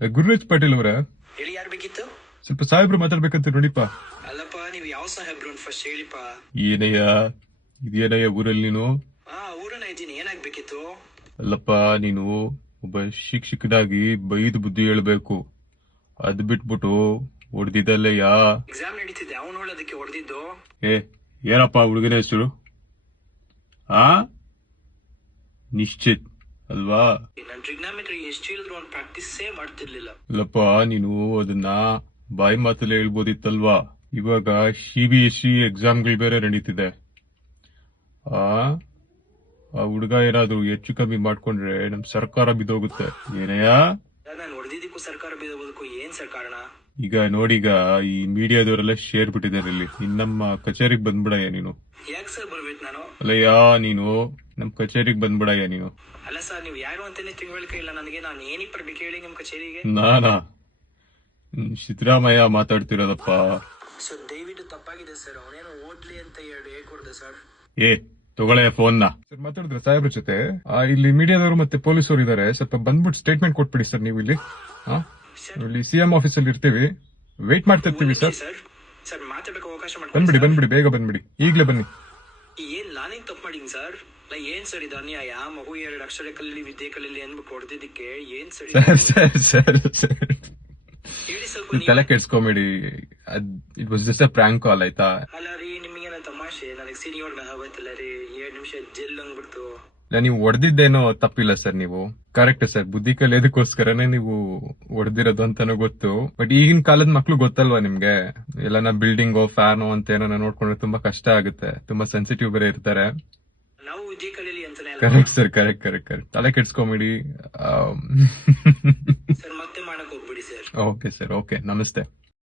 ಗುರುರಾಜ್ ಪಾಟೀಲ್ ಅವರ ಹೇಳಿ, ಯಾರು ಬೇಕಿತ್ತು? ಸ್ವಲ್ಪ ಸಾಹೇಬ್ರು ಮಾತಾಡ್ಬೇಕಂತ ನೋಡಿಪ್ಪ. ಅಲ್ಲಪ್ಪ, ನೀವು ಯಾವ ಸಾಹೇಬ್ರು ಫಸ್ಟ್ ಹೇಳಿಪ್ಪ. ಏನಯ್ಯ ಇದೇನಯ್ಯ ಊರಲ್ಲಿ ನೀನು? ಊರನ್ನ ಇದ್ದೀನಿ, ಏನಾಗ್ಬೇಕಿತ್ತು? ಅಲ್ಲಪ್ಪ, ನೀನು ಒಬ್ಬ ಶಿಕ್ಷಕನಾಗಿ ಬೈದು ಬುದ್ಧಿ ಹೇಳ್ಬೇಕು. ಅದ್ ಬಿಟ್ಬಿಟ್ಟು ಹೊಡೆದಿದ್ದಲ್ಲಯ್ಯ. ಎಕ್ಸಾಮ್ ನಡೀತಿದ್ದೆ, ಅವನು ಹೇಳೋದಕ್ಕೆ ಹೊಡೆದಿದ್ದು. ಏನಪ್ಪ ಹುಡುಗನ ಹೆಸರು? ನಿಶ್ಚಿತ್ ಅಲ್ವಾ? ನಾನು ಟ್ರಿಗ್ನಾಮೆಟ್ರಿ ಎಷ್ಟು ಹೇಳಿದ್ರು ಅವ್ನು ಪ್ರಾಕ್ಟೀಸೇ ಮಾಡ್ತಿರ್ಲಿಲ್ಲ. ಅಲ್ಲಪ್ಪ, ನೀನು ಅದನ್ನ ಬಾಯಿ ಮಾತಲ್ಲೇ ಹೇಳ್ಬೋದಿತ್ತಲ್ವಾ? ಇವಾಗ CBSE ಎಕ್ಸಾಮ್ಗಳು ಬೇರೆ ನಡೀತಿದೆ. ಆ ಹುಡುಗ ಏನಾದ್ರು ಹೆಚ್ಚು ಕಮ್ಮಿ ಮಾಡ್ಕೊಂಡ್ರೆ ನಮ್ ಸರ್ಕಾರ ಬಿದ್ದೋಗುತ್ತೆ. ಏನಯ್ಯ? ನಾನು ಹೊಡೆದಿದ್ದಕ್ಕೂ ಸರ್ಕಾರ ಬಿದ್ದೋಗೋದಕ್ಕೂ ಏನ್ ಸರ್ ಕಾರಣ? ಈಗ ನೋಡೀಗ ಈ ಮೀಡಿಯಾದವರೆಲ್ಲ ಶೇರ್ ಬಿಟ್ಟಿದ್ದಾರೆ ಇಲ್ಲಿ. ನಮ್ಮ ಕಚೇರಿಗೆ ಬಂದ್ಬಿಡಯ್ಯ ನೀನು. ಯಾಕೆ ಸರ್ ಬರ್ಬೇಕು ನಾನು? ಅಲ್ಲಯ್ಯ, ನೀನು ನಮ್ ಕಚೇರಿಗೆ ಬಂದ್ಬಿಡಯ್ಯ ನೀನು. ಅಲ್ಲ ಸರ್, ನೀವು ಯಾರು ಅಂತಾನೆ ತಿಳುವಳಿಕೆ ಇಲ್ಲ ನನಗೆ. ನಾನು ಏನಿಗೆ ಬರ್ಬೇಕು ಹೇಳಿ ನಿಮ್ ಕಚೇರಿಗೆ? ನಾನಾ? ಸಿದ್ದರಾಮಯ್ಯ ಮಾತಾಡ್ತಿರೋದಪ್ಪ. ಸರ್ ದಯವಿಟ್ಟು ತಪ್ಪಾಗಿದೆ ಸರ್. ಅವನೇನೋ ಓದ್ಲಿ ಅಂತ ಹೇಳಿ ಹೇಳ್ಕೊಡ್ದೆ ಸರ್. ತಗೊಳ್ಳೆಯ ಫೋನ್ನ. ಸರ್ ಮಾತಾಡಿದ್ರೆ ಸಾಹೇಬ್ರ ಜೊತೆ ಇಲ್ಲಿ ಮೀಡಿಯಾದವರು ಮತ್ತೆ ಪೊಲೀಸರು ಇದಾರೆ. ಸ್ವಲ್ಪ ಬಂದ್ಬಿಟ್ಟು ಸ್ಟೇಟ್ಮೆಂಟ್ ಕೊಟ್ಬಿಡಿ ಸರ್. ನೀವು ಇಲ್ಲಿ ಇಲ್ಲಿ CM ಆಫೀಸಲ್ಲಿ ಇರ್ತೀವಿ, ವೇಟ್ ಮಾಡ್ತಿರ್ತೀವಿ ಸರ್. ಸರ್ ಮಾತಾಡಕ್ಕೆ ಅವಕಾಶ ಬಂದ್ಬಿಡಿ, ಬೇಗ ಬಂದ್ಬಿಡಿ, ಈಗ್ಲೇ ಬನ್ನಿ. ಏನ್ ನಾನೇನ್ ತಪ್ಪು ಮಾಡಿನಿ ಸರ್? ಏನ್ ಸರ್ ಇದು ಅನ್ಯಾಯ? ಮಗು 2 ಅಕ್ಷರ ಕಲೀಲಿ ವಿದ್ಯೆ ಕಲೀಲಿ ಅನ್ಬಿಟ್ಟು ಹೊಡೆದಿದ್ದಕ್ಕೆ ಏನ್ ಸರ್? ಹೇಳಿ ಸ್ವಲ್ಪ. ತಲೆ ಕೆಡ್ಸ್ಕೊಂಬೇಡಿ, it was just a prank call, ಆಯ್ತಾ? ಅಲ್ಲ ರೀ, ನಿಮ್ಗೇನ ತಮಾಷೆ? ನನಗೆ ಸೀನಿಯರ್ ಆಗೋಯ್ತಲ್ಲ ರೀ, 7 ನಿಮಿಷ ಜೆಲ್ ಅಂದ್ಬಿಡ್ತು. ಇಲ್ಲ, ನೀವು ಹೊಡೆದಿದ್ದೇನೋ ತಪ್ಪಿಲ್ಲ ಸರ್. ನೀವು ಕರೆಕ್ಟ್ ಸರ್, ಬುದ್ಧಿ ಕಲಿಯೋದಕ್ಕೋಸ್ಕರನೇ ನೀವು ಹೊಡೆದಿರೋದು ಅಂತಾನು ಗೊತ್ತು. ಬಟ್ ಈಗಿನ ಕಾಲದ ಮಕ್ಳು ಗೊತ್ತಲ್ವಾ ನಿಮ್ಗೆ? ಎಲ್ಲ ಬಿಲ್ಡಿಂಗೋ ಫ್ಯಾನೋ ಅಂತ ಏನೋ ನೋಡ್ಕೊಂಡ್ರೆ ತುಂಬಾ ಕಷ್ಟ ಆಗುತ್ತೆ. ತುಂಬಾ ಸೆನ್ಸಿಟಿವ್ ಬೇರೆ ಇರ್ತಾರೆ. ನಾವು ವಿದ್ಯೆ ಕಲೀಲಿ ಅಂತಾನೆ. Correct sir, correct. ತಲೆ ಕೆಡ್ಸ್ಕೊಂಬಿಡಿ ಸರ್. ಮತ್ತೆ ಮಾಡಕ್ ಹೋಗ್ಬಿಡಿ ಸರ್. ಓಕೆ ಸರ್, ಓಕೆ, ನಮಸ್ತೆ.